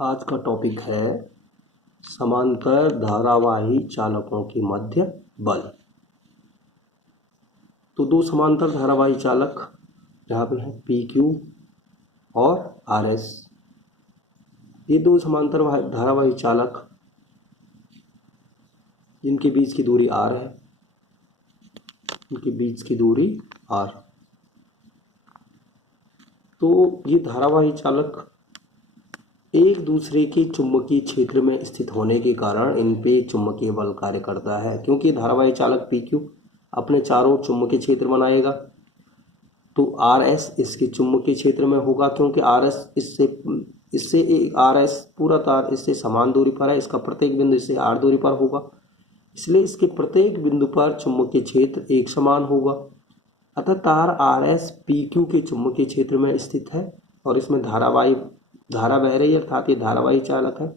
आज का टॉपिक है समांतर धारावाही चालकों के मध्य बल। तो दो समांतर धारावाही चालक यहाँ पे है PQ और RS। ये दो समांतर धारावाही चालक जिनके बीच की दूरी R है, इनके बीच की दूरी R। तो ये धारावाही चालक एक दूसरे के चुंबकीय क्षेत्र में स्थित होने के कारण इन पे चुंबकीय बल कार्य करता है। क्योंकि धारावाही चालक PQ अपने चारों चुंबकीय क्षेत्र बनाएगा तो RS इसके चुंबकीय क्षेत्र में होगा, क्योंकि इससे RS पूरा तार इससे समान दूरी पर है, इसका प्रत्येक बिंदु इससे R दूरी पर होगा, इसलिए इसके प्रत्येक बिंदु पर चुंबकीय क्षेत्र एक समान होगा। अतः तार RS PQ के चुंबकीय क्षेत्र में स्थित है और इसमें धारा बह रही है, अर्थात ये धारावाही चालक है।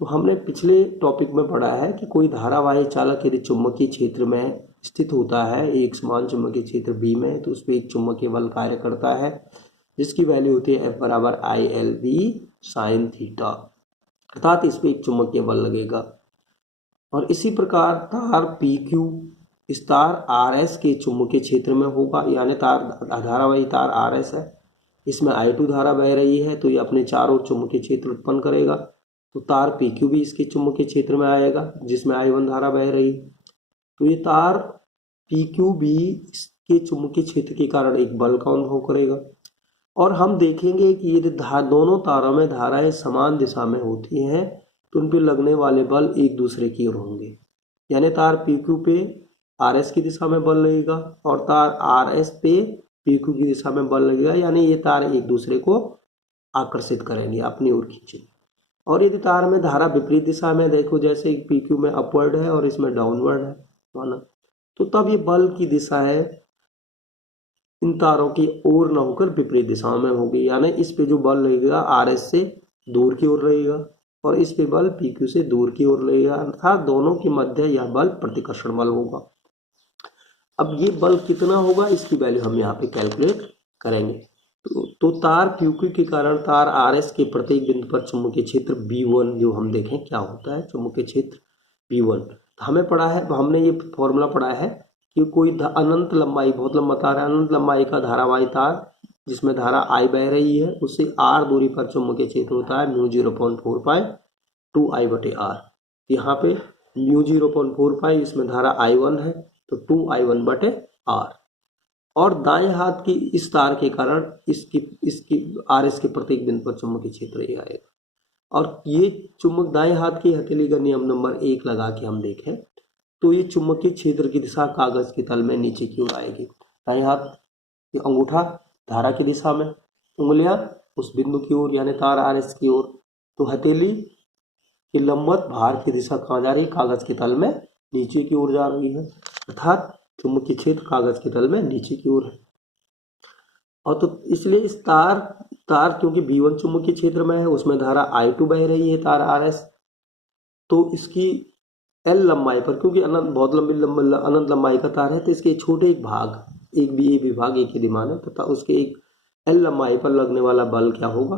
तो हमने पिछले टॉपिक में पढ़ा है कि कोई धारावाही चालक यदि चुंबकीय क्षेत्र में स्थित होता है, एक समान चुंबकीय क्षेत्र B में, तो उस पर एक चुंबकीय बल कार्य करता है जिसकी वैल्यू होती है F बराबर ILV साइन थीटा, अर्थात इस पर एक चुंबकीय बल लगेगा। और इसी प्रकार तार PQ इस तार RS के चुंबकीय क्षेत्र में होगा, यानी धारावाही तार RS है, इसमें I2 धारा बह रही है, तो ये अपने चारों चुंबकीय क्षेत्र उत्पन्न करेगा। तो तार PQ भी इसके चुंबकीय क्षेत्र में आएगा जिसमें I1 धारा बह रही है। तो ये तार PQ भी इसके चुंबकीय क्षेत्र के कारण एक बल का अनुभव करेगा। और हम देखेंगे कि यदि दोनों तारों में धाराएं समान दिशा में होती हैं तो उन पर लगने वाले बल एक दूसरे की ओर होंगे, यानी तार PQ पे RS की दिशा में बल लगेगा और तार RS पे PQ की दिशा में बल लगेगा, यानी ये तार एक दूसरे को आकर्षित करेंगे, अपनी ओर खींचेंगे। और यदि तार में धारा विपरीत दिशा में, देखो जैसे PQ में अपवर्ड है और इसमें डाउनवर्ड है माना, तो तब ये बल की दिशा है इन तारों की ओर न होकर विपरीत दिशाओं में होगी, यानी इस पे जो बल लगेगा RS से दूर की ओर रहेगा और इस पे बल PQ से दूर की ओर लगेगा, अर्थात दोनों के मध्य यह बल प्रतिकर्षण बल होगा। अब ये बल कितना होगा इसकी वैल्यू हम यहाँ पे कैलकुलेट करेंगे। तो तार PQ के कारण तार RS के प्रत्येक बिंदु पर चुंबकीय क्षेत्र B1 जो हम देखें क्या होता है, चुंबकीय क्षेत्र B1 तो हमें पढ़ा है, हमने ये फॉर्मूला पढ़ा है कि कोई अनंत लंबाई, बहुत लंबा तार है, अनंत लंबाई का धारावाही तार जिसमें धारा I बह रही है, उससे R दूरी पर चुंबकीय क्षेत्र होता है μ0.4 पाई 2I/R। यहाँ पे μ0.4 पाई इसमें धारा I1 है तो 2I1/R। और दाएं हाथ की इस तार के कारण इसकी RS के प्रत्येक बिंदु पर चुंबकीय क्षेत्र ये आएगा। और ये चुंबक दाएं हाथ की हथेली का नियम नंबर 1 लगा के हम देखें तो ये चुंबकीय क्षेत्र की दिशा कागज के तल में नीचे की ओर आएगी। दाएं हाथ ये अंगूठा धारा की दिशा में, उंगलियां उस बिंदु की ओर यानी तार RS की ओर, तो हथेली की लंबवत भार की दिशा कहाँ जा रही है, कागज के तल में नीचे की ओर जा रही है, अर्थात चुंबकीय क्षेत्र कागज के तल में नीचे की ओर है। और तो इसलिए इस तार क्योंकि B1 चुंबकीय क्षेत्र में है, उसमें धारा I2 बह रही है तार RS, तो इसकी L लंबाई पर, क्योंकि बहुत अनंत लंबाई का तार है, तो इसके छोटे एक भाग, एक विभाग एक ही दिमाग है तथा उसके एक L लंबाई पर लगने वाला बल क्या होगा,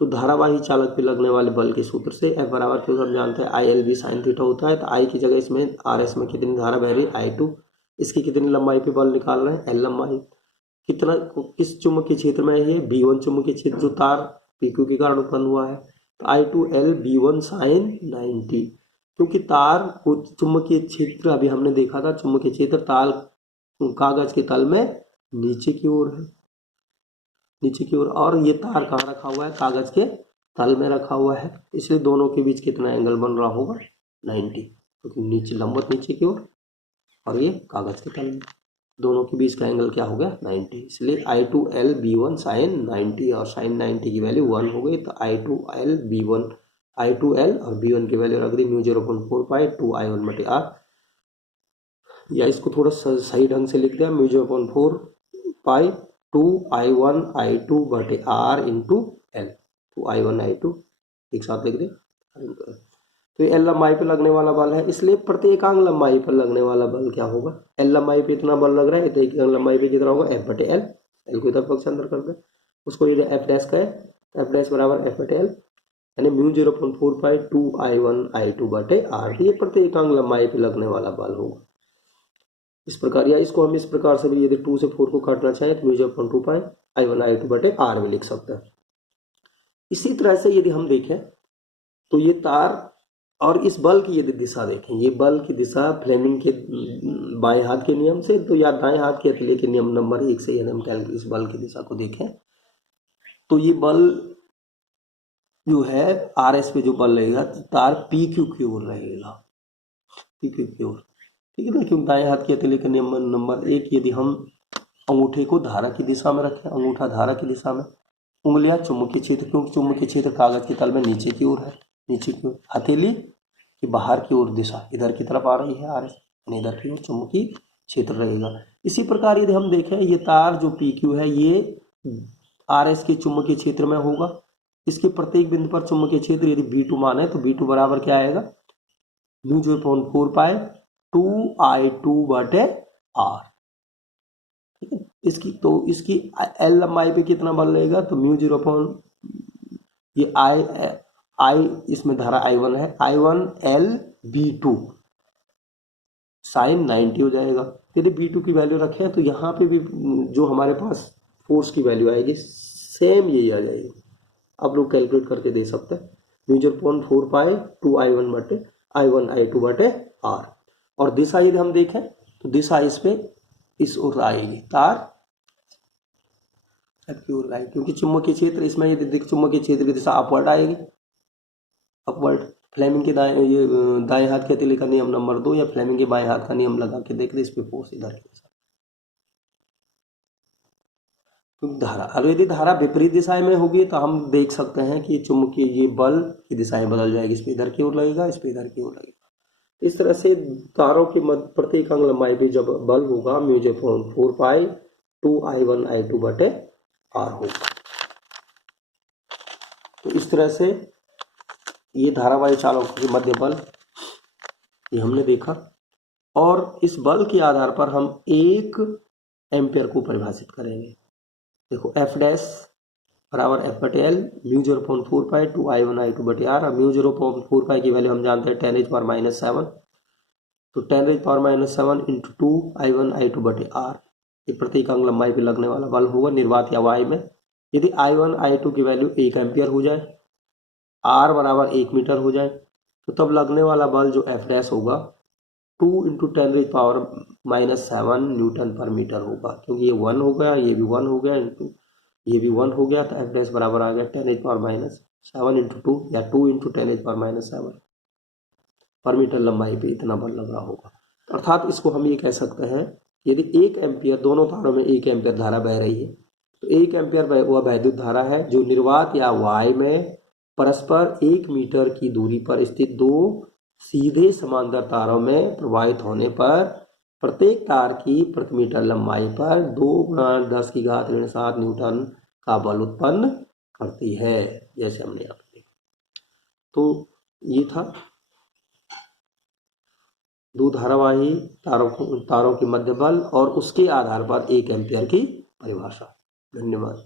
तो धारावाही चालक पे लगने वाले बल के सूत्र से F बराबर, क्योंकि हम जानते हैं ILV साइन थीटा होता है, तो I की जगह इसमें RS में कितनी धारा बह रही है I2, इसकी कितनी लंबाई पे बल निकाल रहे हैं L लंबाई, कितना किस चुंबकीय क्षेत्र में है ये B1 चुंबकीय क्षेत्र जो तार PQ के कारण उत्पन्न हुआ है, तो I2L B1 साइन 90, क्योंकि तार को चुंबकीय क्षेत्र अभी हमने देखा था, चुंबकीय क्षेत्र तार कागज के तल में नीचे की ओर है, नीचे की ओर, और ये तार कहाँ रखा हुआ है, कागज के तल में रखा हुआ है, इसलिए दोनों के बीच कितना एंगल बन रहा होगा 90, क्योंकि नीचे लंबवत नीचे की ओर और ये कागज के तल में, दोनों के बीच का एंगल क्या हो गया 90, इसलिए I2L B1 साइन 90 और साइन 90 की वैल्यू 1 हो गई, तो I2L और B1 की वैल्यू रख दी μ0.4 पाई 2I1/R, या इसको थोड़ा सही ढंग से लिख दिया μ0.4 पाई 2I1I2/R इंटू L, 2I1I2 एक साथ लिख दे। तो L लंबाई पे लगने वाला बल है, इसलिए प्रत्येकांक लंबाई पर लगने वाला बल क्या होगा, L लंबाई पे इतना बल लग रहा है, तो एक लंबाई पे कितना होगा F/L, L को इधर पक्ष अंदर कर दे, उसको यदि F डैश कहे F डैश बराबर F/L यानी म्यू 0.4 पाई 2I1I2 बटे आर, ये प्रत्येकांक लंबाई पे लगने वाला बल होगा। इस प्रकार, या इसको हम इस प्रकार से भी, यदि 2 से 4 को काटना चाहें तो म्यू 0.2 पाई I1I2 बटे आर भी लिख सकते हैं। इसी तरह से यदि हम देखें तो ये तार और इस बल की यदि दिशा देखें, ये बल की दिशा फ्लेमिंग के बाएं हाथ के नियम से तो या दाएं हाथ के हथेली के नियम नंबर 1 से, यानी हम इस बल की दिशा को देखें तो ये बल जो है आर एस पे जो बल रहेगा तार पी क्यू की ओर रहेगा, पी क्यू की ओर, ठीक है ना। क्योंकि दाएं हाथ के हथेली का नियम नंबर 1, यदि हम अंगूठे को धारा की दिशा में रखें, अंगूठा धारा की दिशा में, उंगलियां चुंबकीय क्षेत्र, क्योंकि चुंबकीय क्षेत्र कागज के तल में नीचे की ओर है, नीचे की ओर, हथेली की बाहर की ओर दिशा इधर की तरफ आ रही है आर एस, इधर की ओर चुंबकीय क्षेत्र रहेगा। इसी प्रकार यदि हम देखें ये तार जो पी क्यू है ये आर एस के चुंबकीय क्षेत्र में होगा। इसके प्रत्येक बिंदु पर चुंबकीय क्षेत्र यदि V2 मान है तो V2 बराबर क्या आएगा, म्यू 0.4 पाई 2I2 बटे आर, ठीक है। इसकी एल लंबाई पे कितना बल रहेगा तो म्यू 0. ये आई इसमें धारा I1 है, I1 L V2 साइन 90 हो जाएगा। यदि V2 की वैल्यू रखें तो यहाँ पे भी जो हमारे पास फोर्स की वैल्यू आएगी सेम यही आ जाएगी, आप लोग कैलकुलेट करके दे सकते हैं। म्यू 0.4 पाई 2I1 बटे I1I2 बटे आर। और दिशा यदि हम देखें तो दिशा इस पे इस ओर आएगी, तार की ओर आएगी, क्योंकि चुंबकीय क्षेत्र इसमें यदि चुंबकीय क्षेत्र की दिशा अपवर्ड आएगी, अपवर्ड। फ्लेमिंग के दाएं हाथ के हथेली का नियम नंबर 2 या फ्लेमिंग के बाएं हाथ का नियम लगा के देख रहे, इस पे फोर्स इधर की दिशा, धारा। अब यदि धारा विपरीत दिशाएं में होगी तो हम देख सकते हैं कि चुंबकीय ये बल की दिशाएं बदल जाएगी, इस पे इधर की ओर लगेगा, इस पे इधर की ओर लगेगा। इस तरह से तारों की प्रत्येक अंग लंबाई पे जब बल होगा म्यू 0.4 पाई 2I1I2 बटे आर होगा। तो इस तरह से ये धारावाही चालकों के मध्य बल ये हमने देखा, और इस बल के आधार पर हम 1 एम्पियर को परिभाषित करेंगे। देखो एफ डैश बराबर एफ बटे एल म्यू 0.4 पाई 2I1I2 बटे आर। अब म्यू 0.4 पाई की वैल्यू हम जानते हैं 10⁻⁻⁷, तो 10⁻⁷ इंटू 2I1I2 बटे आर, ये प्रत्येक अंग लंबाई पे लगने वाला बल होगा निर्वात या वाई में। यदि I1I2 की वैल्यू 1 एम्पियर हो जाए, आर बराबर 1 मीटर हो जाए, तो तब लगने वाला बल जो एफ डैश होगा 2 इंटू 10⁻⁷ न्यूटन पर मीटर होगा, क्योंकि ये 1 हो गया, ये भी 1 हो गया, इंटू ये भी 1 हो गया, तो एफ डैश बराबर आ गया 10⁻⁷ इंटू 2 या 2 इंटू 10⁻⁷ पर मीटर लंबाई पे इतना बल लग रहा होगा। अर्थात इसको हम ये कह सकते हैं यदि 1 एम्पियर, दोनों तारों में 1 एम्पियर धारा बह रही है तो 1 एम्पियर वह वैद्युत धारा है जो निर्वात या वाई में परस्पर 1 मीटर की दूरी पर स्थित 2 सीधे समांतर तारों में प्रवाहित होने पर प्रत्येक तार की प्रति मीटर लंबाई पर 2 × 10⁻⁷ न्यूटन का बल उत्पन्न करती है, जैसे हमने यहाँ पे देखा। तो ये था 2 धारावाही तारों के मध्य बल और उसके आधार पर 1 एम्पियर की परिभाषा। धन्यवाद।